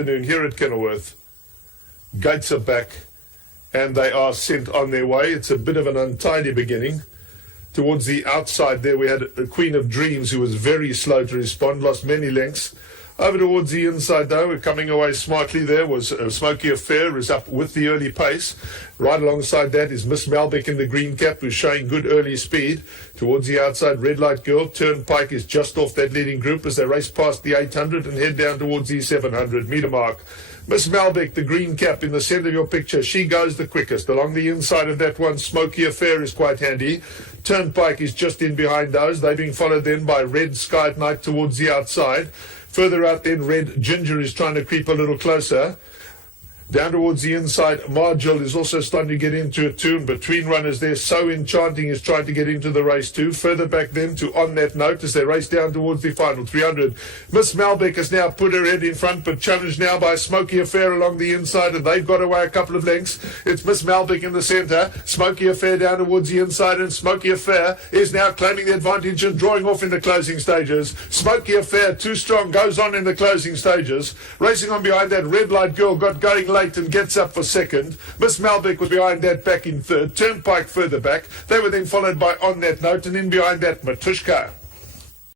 afternoon here at Kenilworth. Gates are back, and they are sent on their way. It's a bit of an untidy beginning. Towards the outside there, we had a Queen of Dreams who was very slow to respond, lost many lengths. Over towards the inside, though, coming away smartly there was Smoky Affair, who's up with the early pace. Right alongside that is Miss Malbec in the green cap, who's showing good early speed. Towards the outside, Red Light Girl. Turnpike is just off that leading group as they race past the 800 and head down towards the 700 metre mark. Miss Malbec, the green cap in the centre of your picture, she goes the quickest. Along the inside of that one, Smoky Affair is quite handy. Turnpike is just in behind those. They're being followed then by Red Sky at Night towards the outside. Further out then, Red Ginger is trying to creep a little closer. Down towards the inside, Margil is also starting to get into it too. And between runners there, So Enchanting is trying to get into the race too. Further back then to On That Note as they race down towards the final 300. Miss Malbec has now put her head in front, but challenged now by Smoky Affair along the inside, and they've got away a couple of lengths. It's Miss Malbec in the centre, Smoky Affair down towards the inside, and Smoky Affair is now claiming the advantage and drawing off in the closing stages. Smoky Affair, too strong, goes on in the closing stages. Racing on behind that, Red Light Girl got going late and gets up for second. Miss Malbec was behind that back in third. Turnpike further back. They were then followed by On That Note, and in behind that, Matushka.